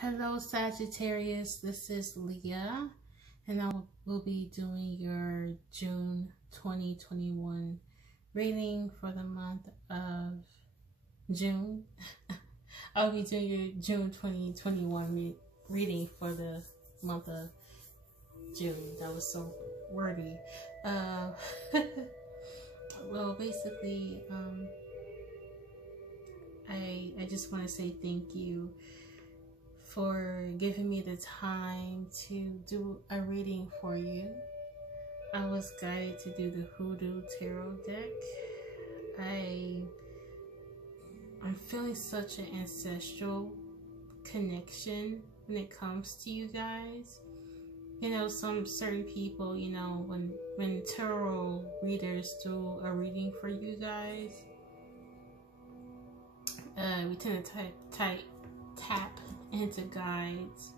Hello Sagittarius, this is Leah, and I will be doing your June 2021 reading for the month of June. I'll be doing your June 2021 reading for the month of June. That was so wordy. Well, basically, I just want to say thank you for giving me the time to do a reading for you. I was guided to do the Hoodoo Tarot deck. I'm feeling such an ancestral connection when it comes to you guys. You know, some certain people, you know, when tarot readers do a reading for you guys, we tend to tap into guides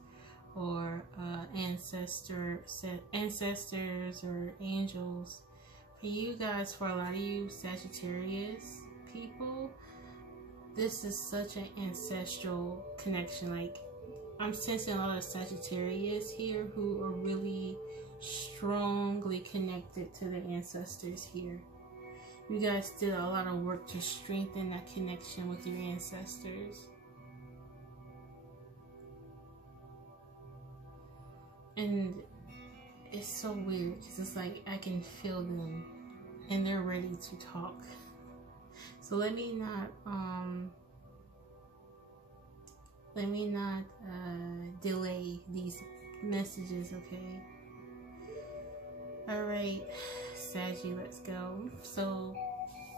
or ancestors or angels. For you guys, for a lot of you Sagittarius people, this is such an ancestral connection. Like, I'm sensing a lot of Sagittarius here who are really strongly connected to the ancestors here. You guys did a lot of work to strengthen that connection with your ancestors. And it's so weird because it's like I can feel them and they're ready to talk. So let me not delay these messages, okay? Alright, Saggy, let's go. So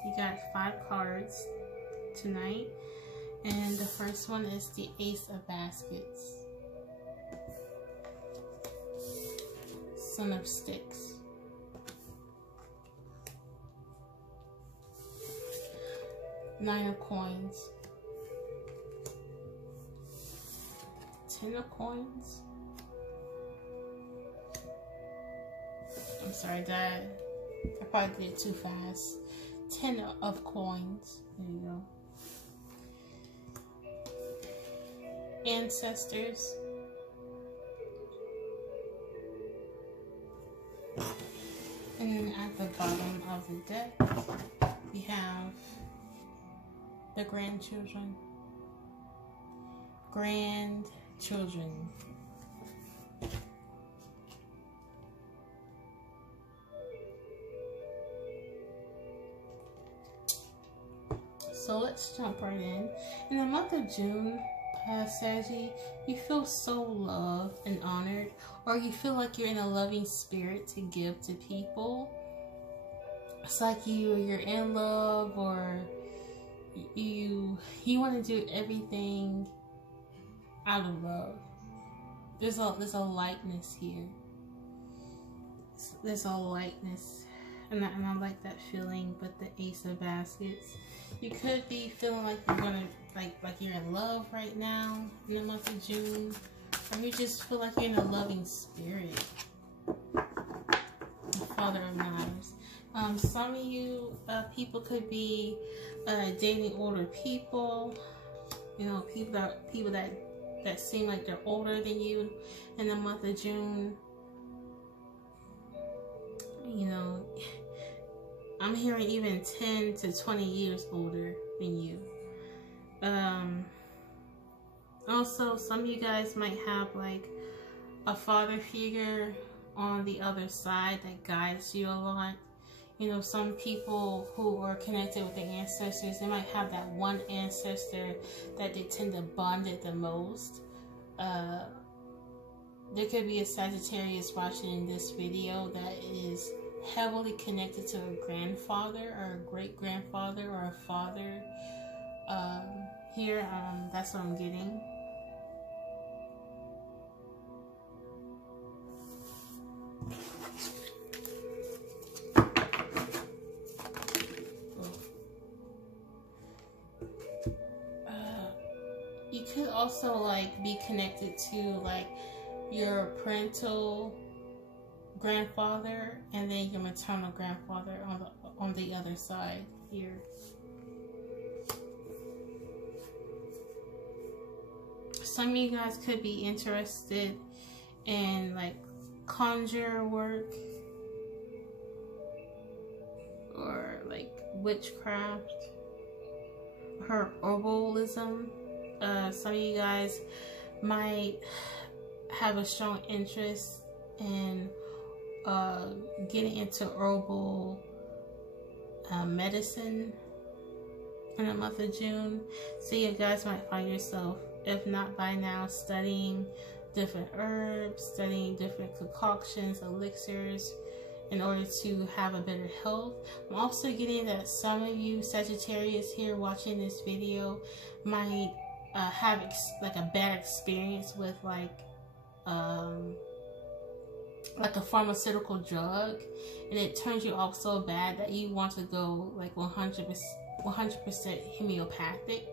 you got 5 cards tonight, and the first one is the Ace of Baskets, Son of Sticks, Nine of Coins, Ten of Coins. I'm sorry, Dad. I probably did it too fast. 10 of Coins. There you go. Ancestors. And then at the bottom of the deck, we have the grandchildren. Grandchildren. So let's jump right in. In the month of June, Saggy, you feel so loved and honored, or you feel like you're in a loving spirit to give to people. It's like you're in love, or you want to do everything out of love. There's a lightness here. There's a lightness, and I like that feeling. But the Ace of Baskets, you could be feeling like you're gonna like you're in love right now in the month of June, or you just feel like you're in a loving spirit. The Father of Knives. Some of you people could be dating older people. You know, people that seem like they're older than you in the month of June. You know, I'm hearing even 10 to 20 years older than you. Also, some of you guys might have like a father figure on the other side that guides you a lot. You know, some people who are connected with their ancestors, they might have that one ancestor that they tend to bond it the most. There could be a Sagittarius watching this video that is heavily connected to a grandfather or a great-grandfather or a father. Here, that's what I'm getting. You could also like be connected to like your parental grandfather and then your maternal grandfather on the other side here. some of you guys could be interested in like conjure work or like witchcraft, herbalism. Some of you guys might have a strong interest in getting into herbal medicine in the month of June. So you guys might find yourself, if not by now, studying different herbs, studying different concoctions, elixirs, in order to have a better health. I'm also getting that some of you Sagittarius here watching this video might have like a bad experience with like a pharmaceutical drug, and it turns you off so bad that you want to go like 100% homeopathic.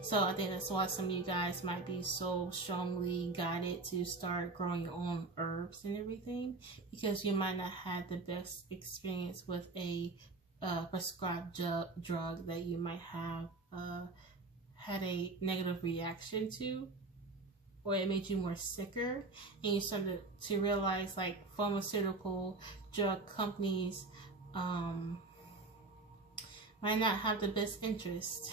So I think that's why some of you guys might be so strongly guided to start growing your own herbs and everything, because you might not have the best experience with a prescribed drug that you might have had a negative reaction to, or it made you more sicker, and you started to realize like pharmaceutical drug companies might not have the best interest.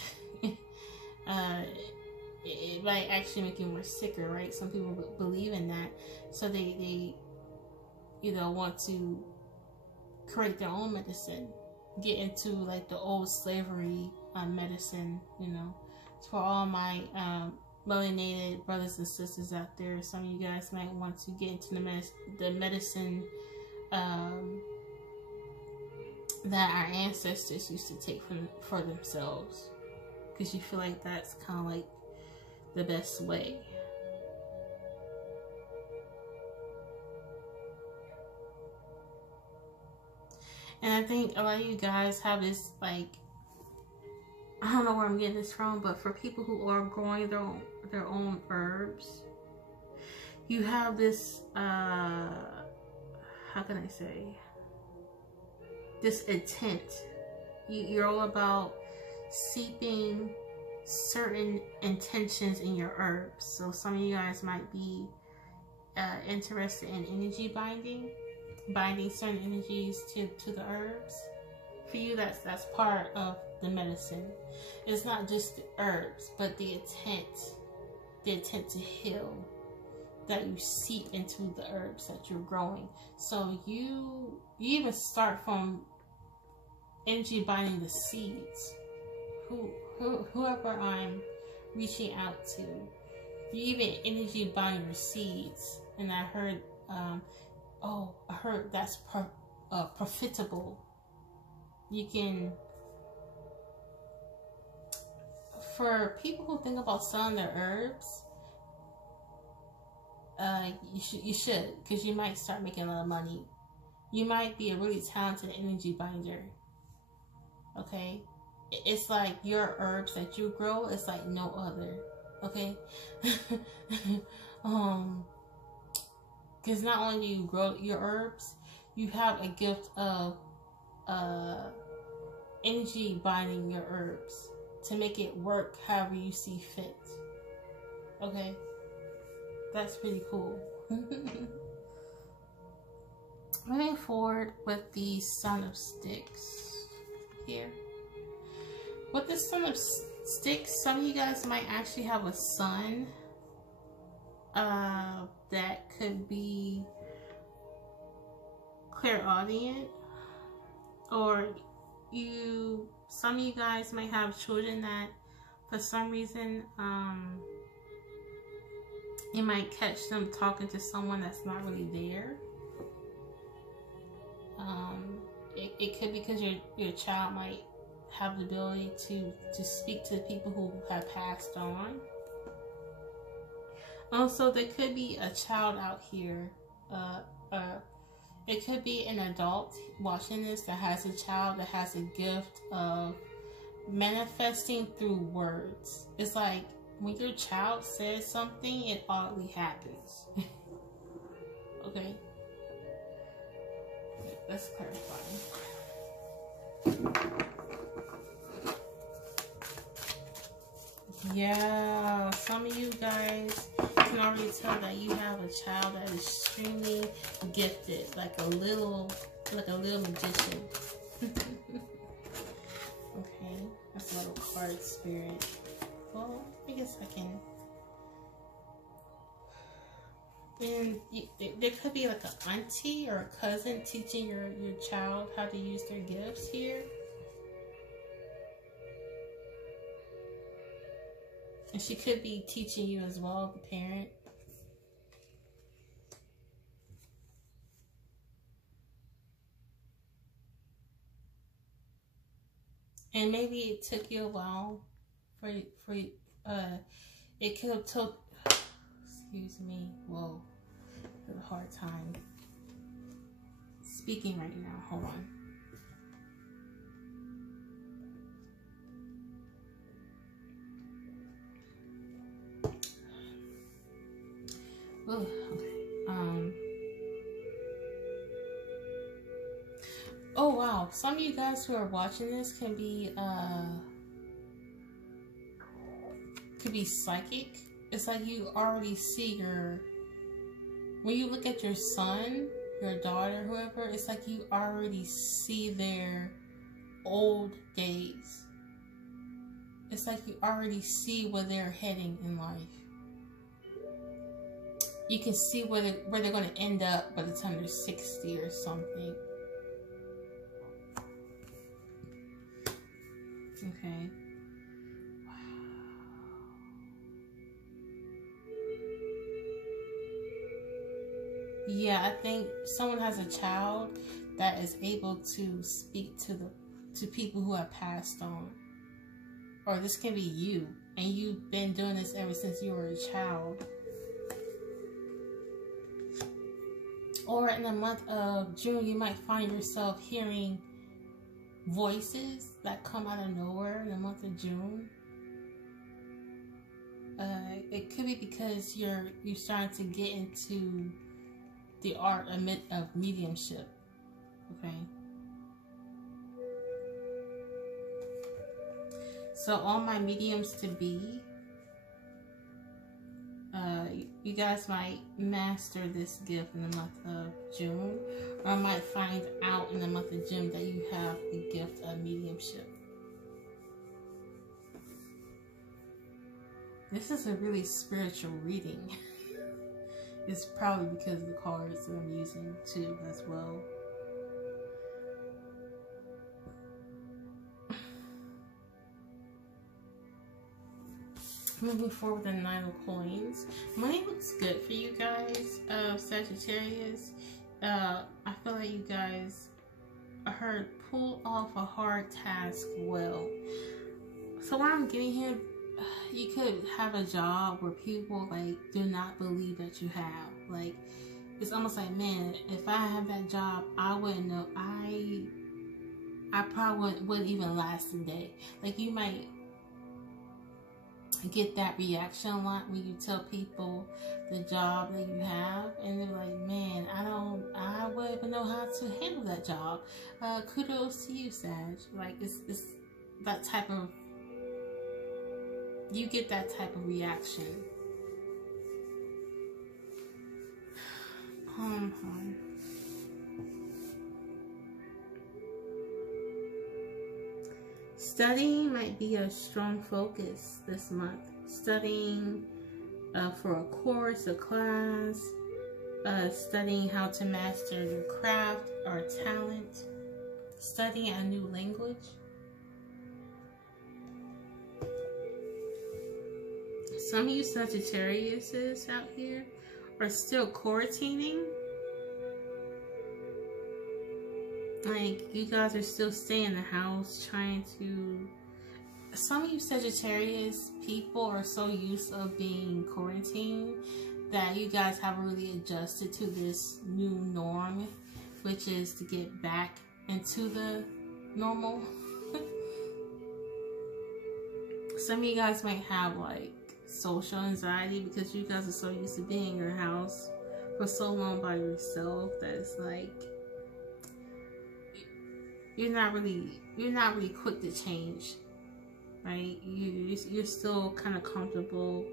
It might actually make you more sicker, right? Some people believe in that, so they want to create their own medicine, get into like the old slavery medicine. For all my melanated brothers and sisters out there, some of you guys might want to get into the medicine that our ancestors used to take for themselves, because you feel like that's kind of like the best way. And I think a lot of you guys have this, like, I don't know where I'm getting this from, but for people who are growing their own herbs, you have this, how can I say, this intent. You're all about seeping certain intentions in your herbs. So some of you guys might be interested in energy binding certain energies to the herbs. For you, that's part of the medicine. It's not just the herbs, but the intent to heal that you seep into the herbs that you're growing. So you even start from energy binding the seeds. Whoever I'm reaching out to, you even energy bind your seeds. And I heard, I heard that's profitable. You can, for people who think about selling their herbs, you should, because you might start making a lot of money. You might be a really talented energy binder. Okay, it's like your herbs that you grow, it's like no other. Okay, because not only do you grow your herbs, you have a gift of energy binding your herbs to make it work however you see fit. Okay, that's pretty cool. Moving forward with the Son of Sticks here. With the Son of Sticks, some of you guys might actually have a son that could be clairaudient, or some of you guys might have children that for some reason you might catch them talking to someone that's not really there. It could be because your child might have the ability to speak to people who have passed on. Also, there could be a child out here. It could be an adult watching this that has a child that has a gift of manifesting through words. It's like when your child says something, it oddly happens. Okay? Let's clarify. Yeah, some of you guys can already tell that you have a child that is extremely gifted, like a little magician. Okay, that's a little card spirit. Well, I guess I can. And there could be like an auntie or a cousin teaching your child how to use their gifts here. And she could be teaching you as well, the parent. And maybe it took you a while for it could have took, excuse me, whoa, I have a hard time speaking right now. Hold on. Oh, okay. Oh wow, some of you guys who are watching this can be psychic. It's like you already see when you look at your son, your daughter, whoever, it's like you already see their old days. It's like you already see where they're heading in life. You can see where they're going to end up by the time they're 60 or something. Okay. Wow. Yeah, I think someone has a child that is able to speak to people who have passed on. Or this can be you, and you've been doing this ever since you were a child. Or in the month of June, you might find yourself hearing voices that come out of nowhere in the month of June. It could be because you're starting to get into the art of mediumship. Okay. So all my mediums to be, you guys might master this gift in the month of June, or might find out in the month of June that you have the gift of mediumship. This is a really spiritual reading. It's probably because of the cards that I'm using too as well. Moving forward, the 9 of coins. Money looks good for you guys, Sagittarius. I feel like you guys pull off a hard task well. So what I'm getting here, you could have a job where people like do not believe that you have. Like, it's almost like, man, if I have that job, I wouldn't know. I probably wouldn't even last a day. Like, you might get that reaction a lot when you tell people the job that you have, and they're like, man, I wouldn't even know how to handle that job. Kudos to you, Sag. Like, it's that type of, you get that type of reaction. Studying might be a strong focus this month. Studying for a course, a class, studying how to master your craft or talent, studying a new language. Some of you Sagittariuses out here are still quarantining. Like, you guys are still staying in the house trying to... Some of you Sagittarius people are so used to being quarantined that you guys haven't really adjusted to this new norm, which is to get back into the normal. Some of you guys might have like social anxiety because you guys are so used to being in your house for so long by yourself that it's like you're not really quick to change. right? You're still kind of comfortable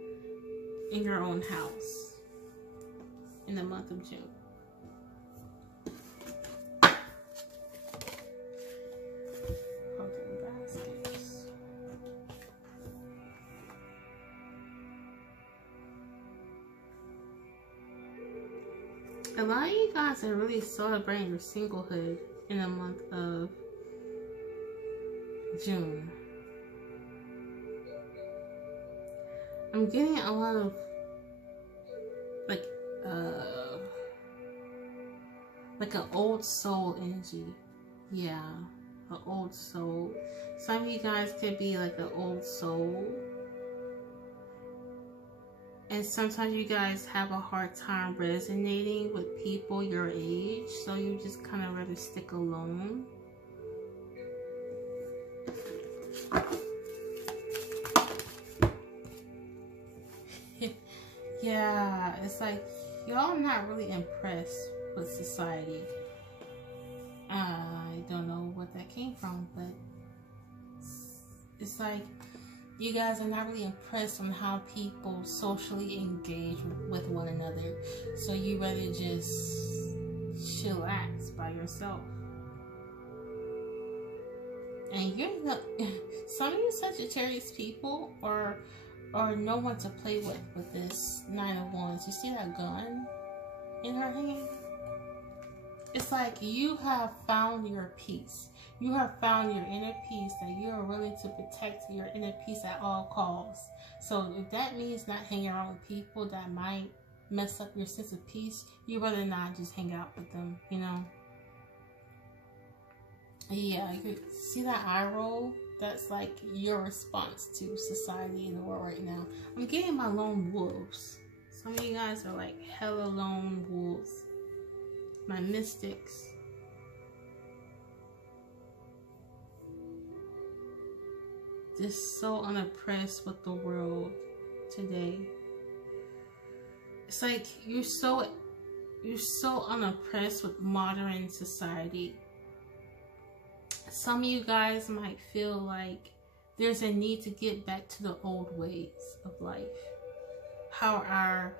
in your own house in the month of June. A lot of you guys are really celebrating your singlehood in the month of June. I'm getting a lot of like an old soul energy. Yeah, an old soul. Some of you guys could be like an old soul. And sometimes you guys have a hard time resonating with people your age, so you just kind of rather stick alone. Yeah, it's like y'all not really impressed with society. I don't know what that came from, but it's like you guys are not really impressed on how people socially engage with one another. So you rather just chillax by yourself. And you're not, some of you Sagittarius people are no one to play with this Nine of Wands. You see that gun in her hand? It's like you have found your peace. You have found your inner peace, that you are willing to protect your inner peace at all costs. So if that means not hanging around with people that might mess up your sense of peace, you rather not just hang out with them, you know? Yeah, you see that eye roll? That's like your response to society in the world right now. I'm getting my lone wolves. Some of you guys are like hella lone wolves. My mystics. Just so unimpressed with the world today. It's like you're so unimpressed with modern society. Some of you guys might feel like there's a need to get back to the old ways of life. How our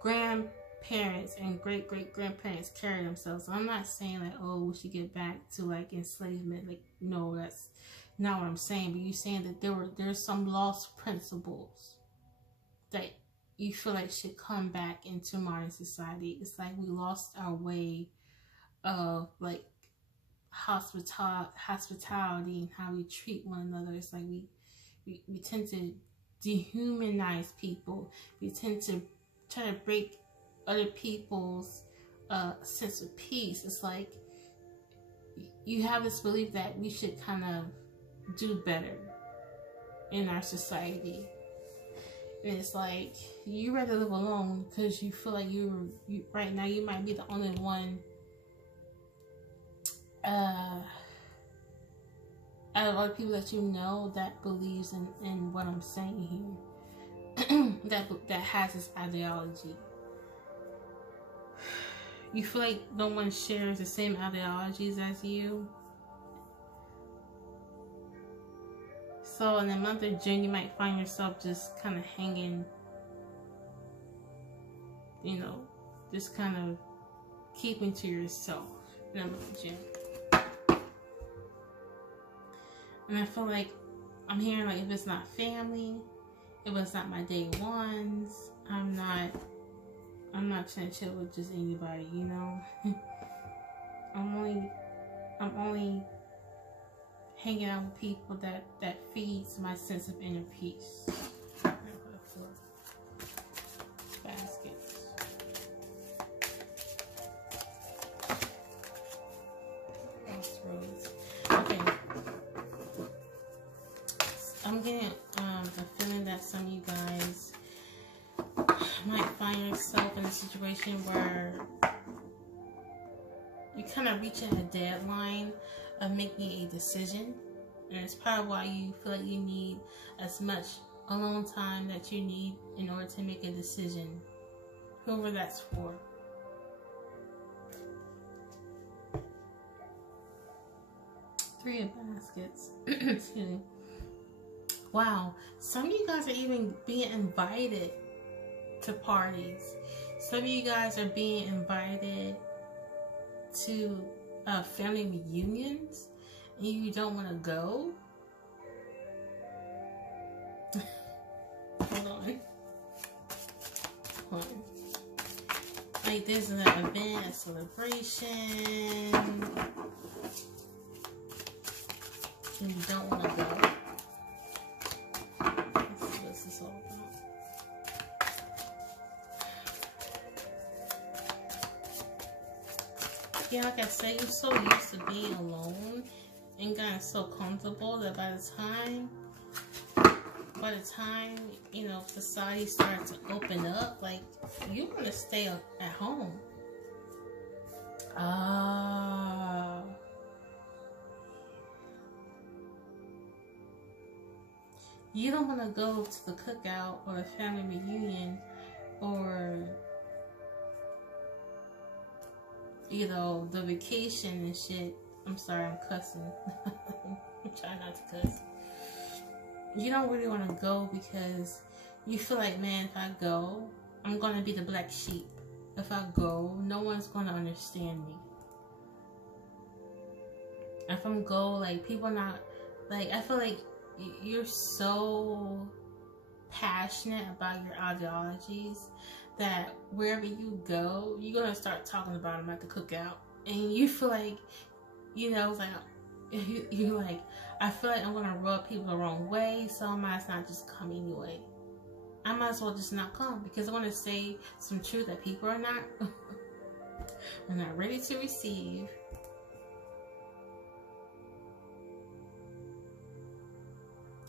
grandparents and great-great-grandparents carry themselves. I'm not saying like, oh, we should get back to like enslavement. Like, no, that's not what I'm saying. But you're saying that there's some lost principles that you feel like should come back into modern society. It's like we lost our way of like hospitality and how we treat one another. It's like we tend to dehumanize people. We tend to try to break other people's sense of peace. It's like you have this belief that we should kind of do better in our society. And it's like you rather live alone because you feel like you right now you might be the only one out of all the people that you know that believes in what I'm saying here. that has this ideology. You feel like no one shares the same ideologies as you. So in the month of June, you might find yourself just kind of hanging, you know, just kind of keeping to yourself in the month of June. And I feel like I'm hearing like if it's not family, if it's not my day ones, I'm not trying to chill with just anybody, you know. I'm only hanging out with people that feeds my sense of inner peace. Baskets. Crossroads. Okay. I'm getting a feeling that some of you guys might find yourself in a situation where you're kind of reaching a deadline of making a decision, and it's probably why you feel like you need as much alone time that you need in order to make a decision, whoever that's for. Three of Baskets. Excuse me. Wow, some of you guys are even being invited to parties. Some of you guys are being invited to family reunions and you don't want to go. Hold on. Like there's an event, a celebration, and you don't want to go. Let's see what's this all about. Yeah, like I said, you're so used to being alone and gotten so comfortable that by the time, you know, society starts to open up, like, you want to stay at home. You don't want to go to the cookout or the family reunion or, you know, the vacation and shit. I'm sorry, I'm cussing. I'm trying not to cuss. You don't really want to go because you feel like, man, if I go, I'm going to be the black sheep. If I go, no one's going to understand me. If I'm go, like, people not, like, I feel like you're so passionate about your ideologies that wherever you go, you're going to start talking about them at the cookout. And you feel like, you know, it's like, you're like, I feel like I'm going to rub people the wrong way, so I might as well not just come anyway. I might as well just not come because I want to say some truth that people are not are not ready to receive.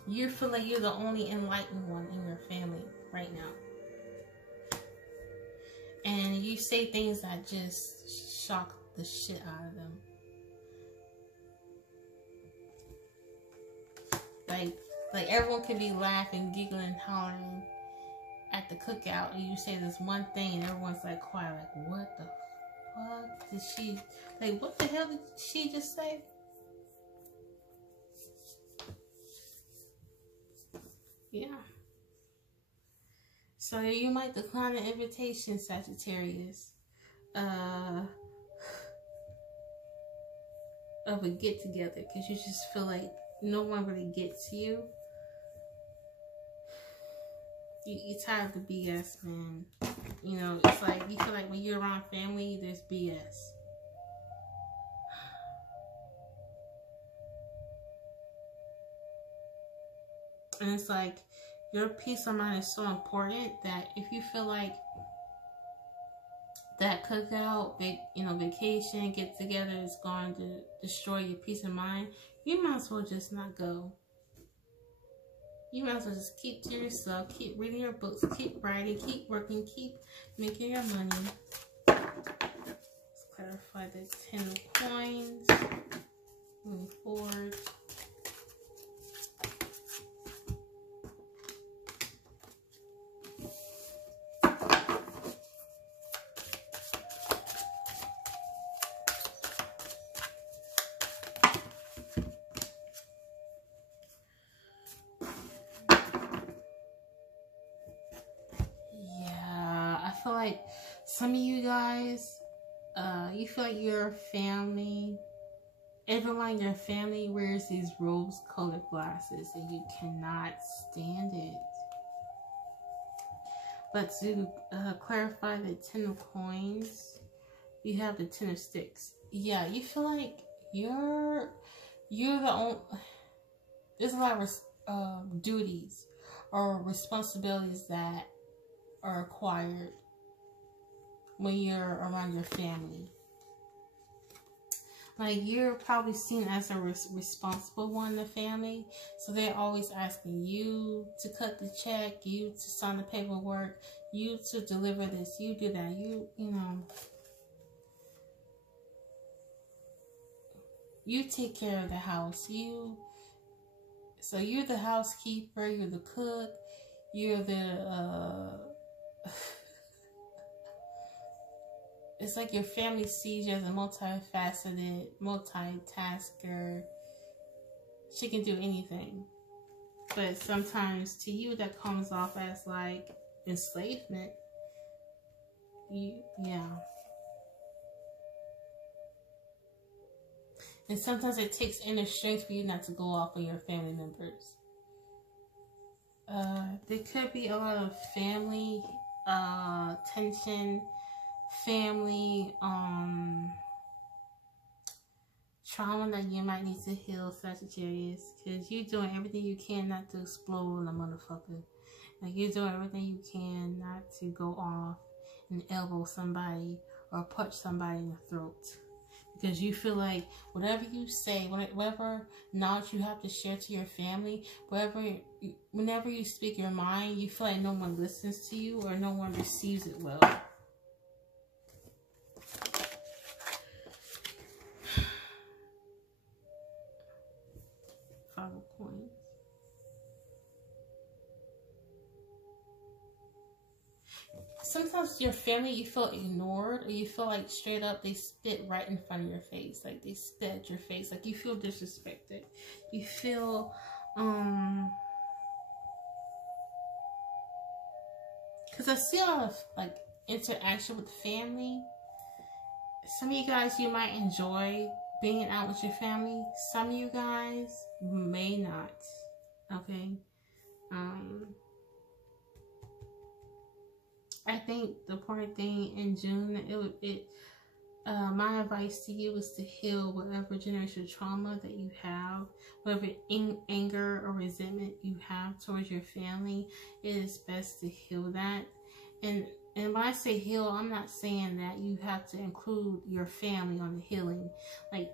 You feel like you're the only enlightened one in your family right now. And you say things that just shock the shit out of them. Like everyone can be laughing, giggling, hollering at the cookout, and you say this one thing, and everyone's like quiet, like, what the fuck did she, like, what the hell did she just say? Yeah. So you might decline the invitation, Sagittarius, of a get together because you just feel like no one really gets you. You tired of the BS, man. You know, it's like you feel like when you're around family, there's BS. And it's like your peace of mind is so important that if you feel like that cookout, vacation, get together is going to destroy your peace of mind, you might as well just not go. You might as well just keep to yourself, keep reading your books, keep writing, keep working, keep making your money. Let's clarify the 10 of coins. Moving forward. Some of you guys, you feel like your family, everyone in your family wears these rose-colored glasses and you cannot stand it. But to clarify the 10 of coins, you have the 10 of sticks. Yeah, you feel like you're the only, there's a lot of duties or responsibilities that are acquired when you're around your family. Like, you're probably seen as a responsible one in the family, so they're always asking you to cut the check, you to sign the paperwork, you to deliver this, you do that, you know, you take care of the house, so you're the housekeeper, you're the cook, you're the it's like your family sees you as a multifaceted, multitasker. She can do anything. But sometimes to you that comes off as like enslavement. Yeah. And sometimes it takes inner strength for you not to go off on your family members. There could be a lot of family tension, family trauma that you might need to heal, Sagittarius, because you're doing everything you can not to explode on a motherfucker. Like, you're doing everything you can not to go off and elbow somebody or punch somebody in the throat. Because you feel like whatever you say, whatever knowledge you have to share to your family, whenever you speak your mind, you feel like no one listens to you or no one receives it well. Five of Coins. Sometimes your family, you feel ignored, or you feel like straight up they spit right in front of your face. Like they spit at your face. Like you feel disrespected. You feel, because I see a lot of like interaction with family. Some of you guys, you might enjoy being out with your family. Some of you guys may not. Okay. I think the important thing in June, my advice to you is to heal whatever generational trauma that you have, whatever anger or resentment you have towards your family. It is best to heal that. And when I say heal, I'm not saying that you have to include your family on the healing. Like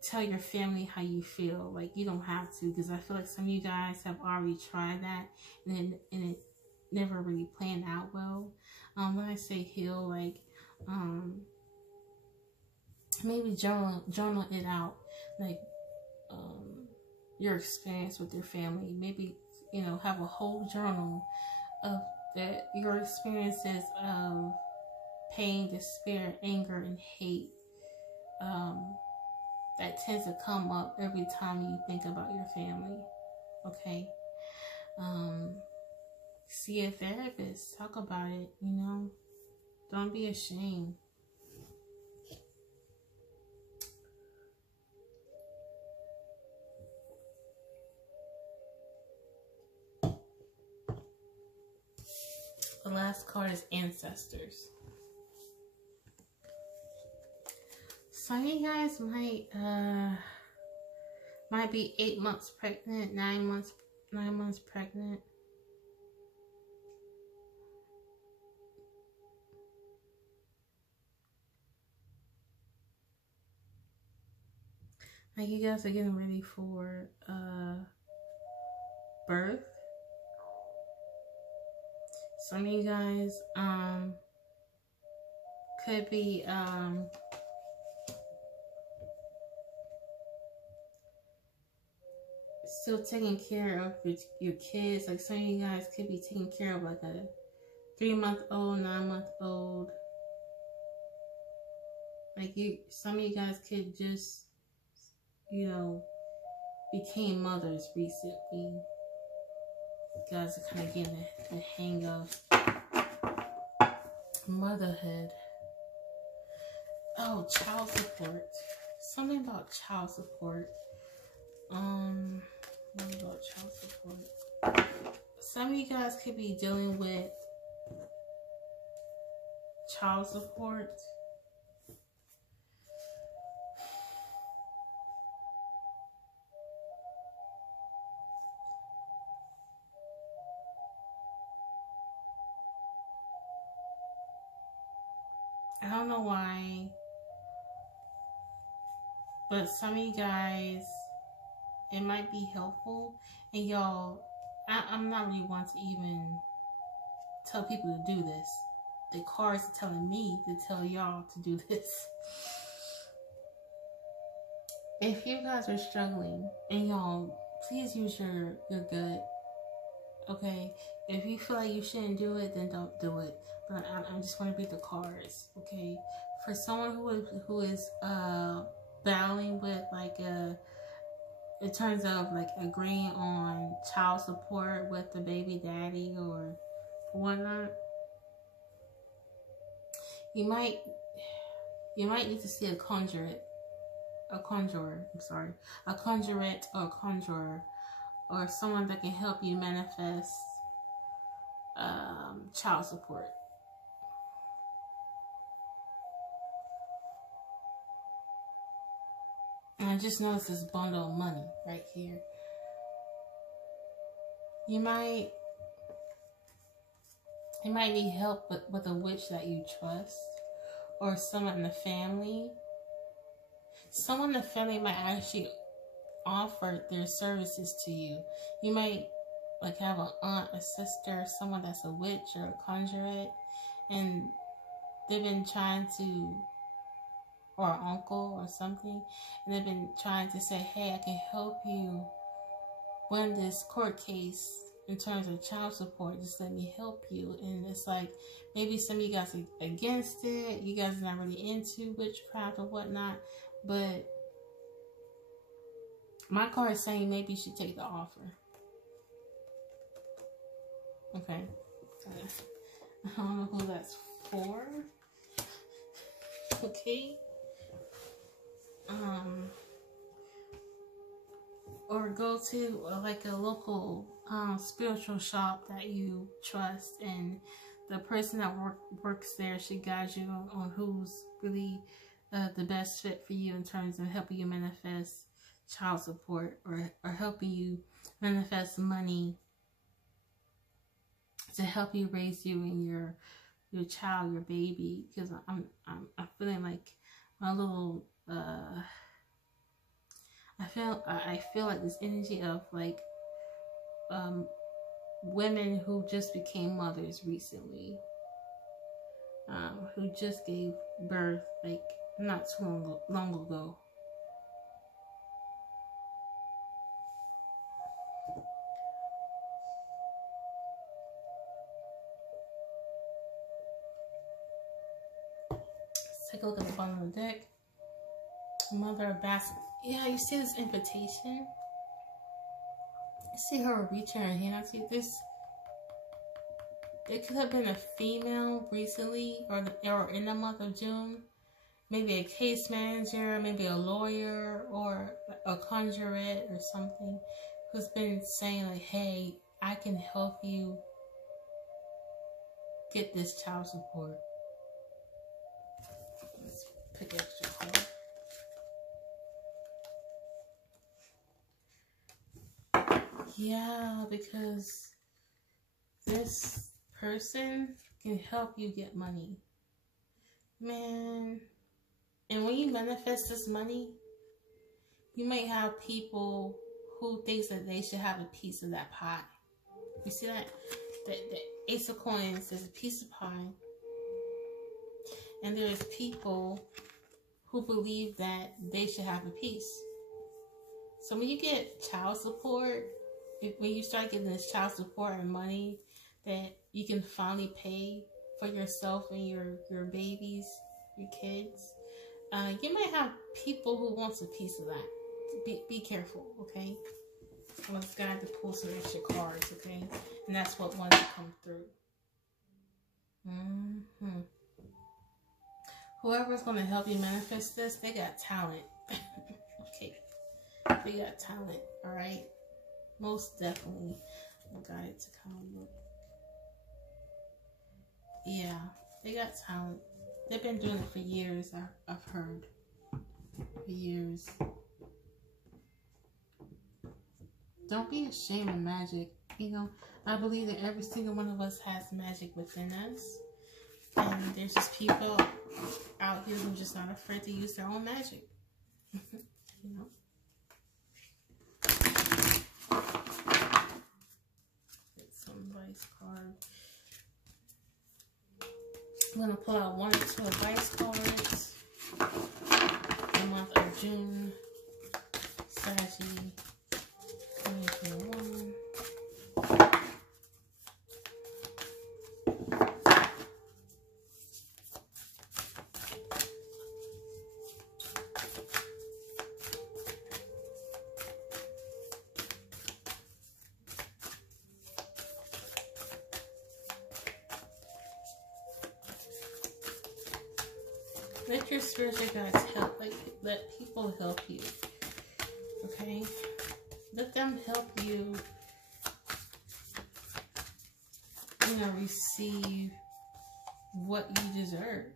tell your family how you feel. Like, you don't have to, because I feel like some of you guys have already tried that and it never really planned out well. When I say heal, like maybe journal it out, like your experience with your family. Maybe, you know, have a whole journal of your experiences of pain, despair, anger, and hate that tends to come up every time you think about your family. Okay. See a therapist. Talk about it, you know. Don't be ashamed. The last card is Ancestors. Some of you guys might be 8 months pregnant, 9 months pregnant. Like, you guys are getting ready for birth. Some of you guys could be still taking care of your kids. Like, some of you guys could be taking care of like a 3-month-old, 9-month-old. Like, some of you guys could just, you know, became mothers recently. You guys are kind of getting the hang of motherhood. Oh, child support. Something about child support. What about child support? Some of you guys could be dealing with child support. I don't know why, but some of you guys, it might be helpful. And y'all, I'm not really one to even tell people to do this. The cards are telling me to tell y'all to do this. If you guys are struggling, and y'all, please use your gut. Okay? If you feel like you shouldn't do it, then don't do it. But I'm just going to read the cards. Okay? For someone who is battling with like in terms of like agreeing on child support with the baby daddy or whatnot, you might need to see a conjurate, a conjurer, a conjurate or a conjurer, or someone that can help you manifest child support. And I just noticed this bundle of money right here. You might need help with a witch that you trust, or someone in the family. Someone in the family might actually offer their services to you. You might like have an aunt, a sister, someone that's a witch or a conjurate, and they've been trying to, or an uncle or something, and they've been trying to say, hey, I can help you win this court case in terms of child support. Just let me help you. And it's like, maybe some of you guys are against it. You guys are not really into witchcraft or whatnot. But my card is saying maybe you should take the offer. Okay. I don't know who that's for. Okay. Or go to like a local spiritual shop that you trust, and the person that works there should guide you on who's really the best fit for you in terms of helping you manifest child support, or helping you manifest money to help you raise you and your child, your baby. Because I'm feeling like my little I feel like this energy of like women who just became mothers recently, who just gave birth like not too long ago. Let's take a look at the bottom of the deck. Mother of Basket. Yeah, you see this invitation? You see her reaching her hand out to you? It could have been a female recently, or in the month of June. Maybe a case manager, maybe a lawyer, or a conjurate or something, who's been saying like, hey, I can help you get this child support. Let's pick extra card. Yeah, because this person can help you get money. Man. And when you manifest this money, you might have people who thinks that they should have a piece of that pie. You see that? The Ace of Coins is a piece of pie. And there's people who believe that they should have a piece. So when you get child support, when you start getting this child support and money that you can finally pay for yourself and your babies, your kids, you might have people who wants a piece of that. Be careful, okay? I want this guy to pull some extra cards, okay? And that's what wants to come through. Whoever's going to help you manifest this, they got talent. Okay. They got talent, alright? Most definitely. I got it to come up. Yeah, they got talent. They've been doing it for years, I've heard. For years. Don't be ashamed of magic. You know, I believe that every single one of us has magic within us. And there's just people out here who are just not afraid to use their own magic. You know? Get some advice card. I'm going to pull out 1 or 2 advice cards. The month of June. Sagittarius. 2021. Let your spiritual guides help. Like, let people help you. Okay? Let them help you, you know, receive what you deserve.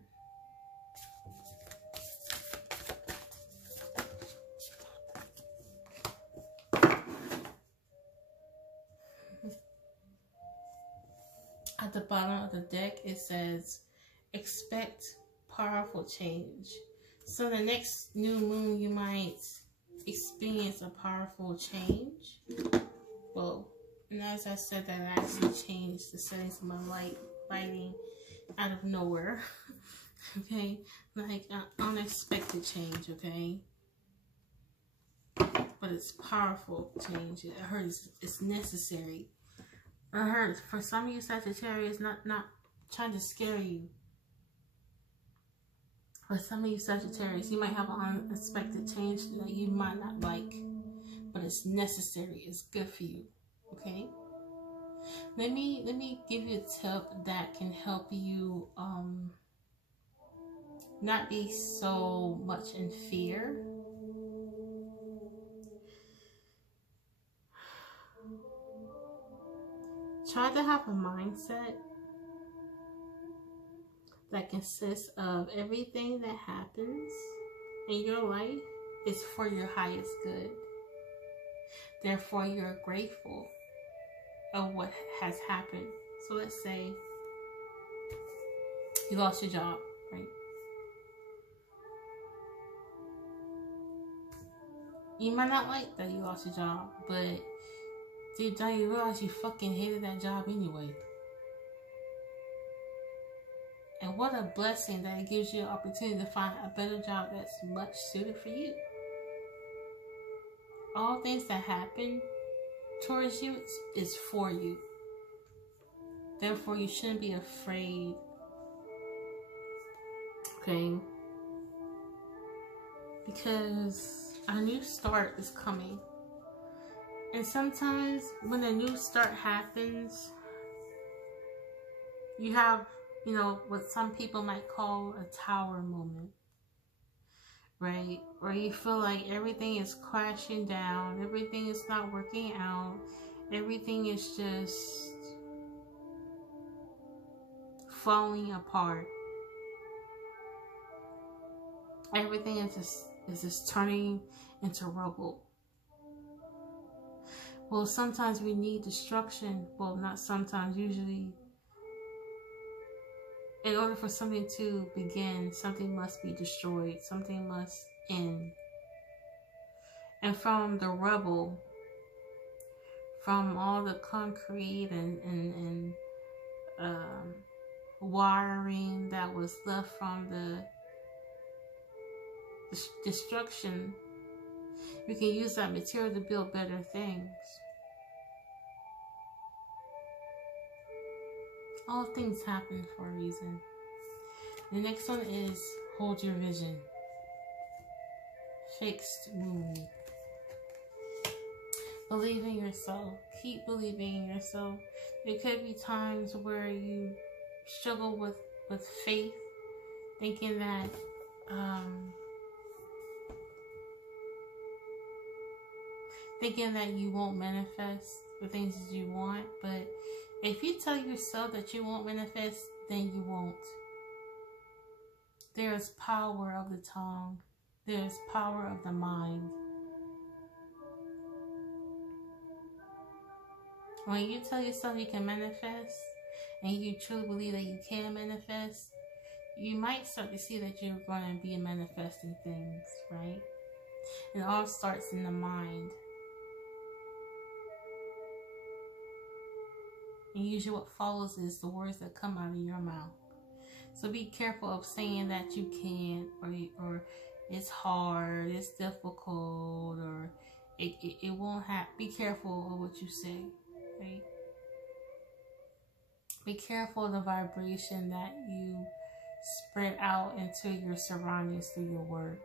At the bottom of the deck, it says, expect powerful change. So the next new moon, you might experience a powerful change. Well, and as I said that, I actually changed the settings of my lighting out of nowhere. Okay? Like an unexpected change, okay? But it's powerful change. I heard it's necessary. I heard for some of you Sagittarius, not trying to scare you. For some of you Sagittarius, you might have an unexpected change that you might not like, but it's necessary. It's good for you. Okay. Let me give you a tip that can help you not be so much in fear. Try to have a mindset that consists of everything that happens in your life is for your highest good. Therefore, you're grateful of what has happened. So let's say you lost your job, right? You might not like that you lost your job, but deep down you realize you fucking hated that job anyway. And what a blessing that it gives you an opportunity to find a better job that's much suited for you. All things that happen towards you is for you. Therefore, you shouldn't be afraid. Okay? Because a new start is coming. And sometimes when a new start happens, you have, you know, what some people might call a tower moment, right? Where you feel like everything is crashing down, everything is not working out, everything is just falling apart. Everything is just turning into rubble. Well, sometimes we need destruction. Well, not sometimes, usually. In order for something to begin, something must be destroyed. Something must end. And from the rubble, from all the concrete and wiring that was left from the destruction, you can use that material to build better things. All things happen for a reason. The next one is hold your vision. Fixed moon. Believe in yourself. Keep believing in yourself. There could be times where you struggle with faith, thinking that you won't manifest the things that you want. But if you tell yourself that you won't manifest, then you won't. There is power of the tongue. There is power of the mind. When you tell yourself you can manifest, and you truly believe that you can manifest, you might start to see that you're going to be manifesting things, right? It all starts in the mind. And usually what follows is the words that come out of your mouth. So be careful of saying that you can't, or it's hard, it's difficult, or it won't happen. Be careful of what you say, right? Be careful of the vibration that you spread out into your surroundings through your words.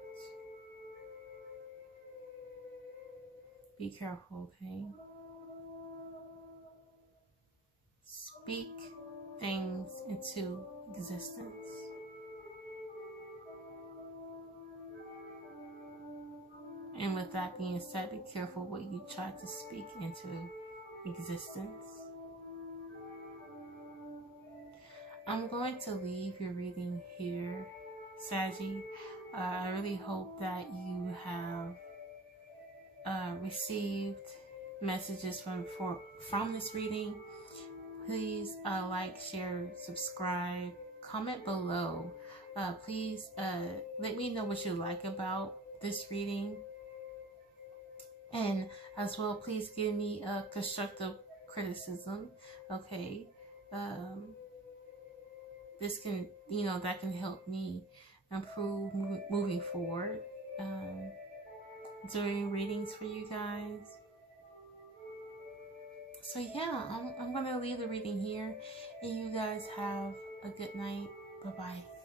Be careful, okay? Speak things into existence. And with that being said, be careful what you try to speak into existence. I'm going to leave your reading here, Saggy. I really hope that you have received messages from this reading. Please like, share, subscribe, comment below. Please let me know what you like about this reading. And as well, please give me a constructive criticism. Okay. This can, that can help me improve moving forward. Doing readings for you guys. So yeah, I'm gonna leave the reading here, and you guys have a good night. Bye bye.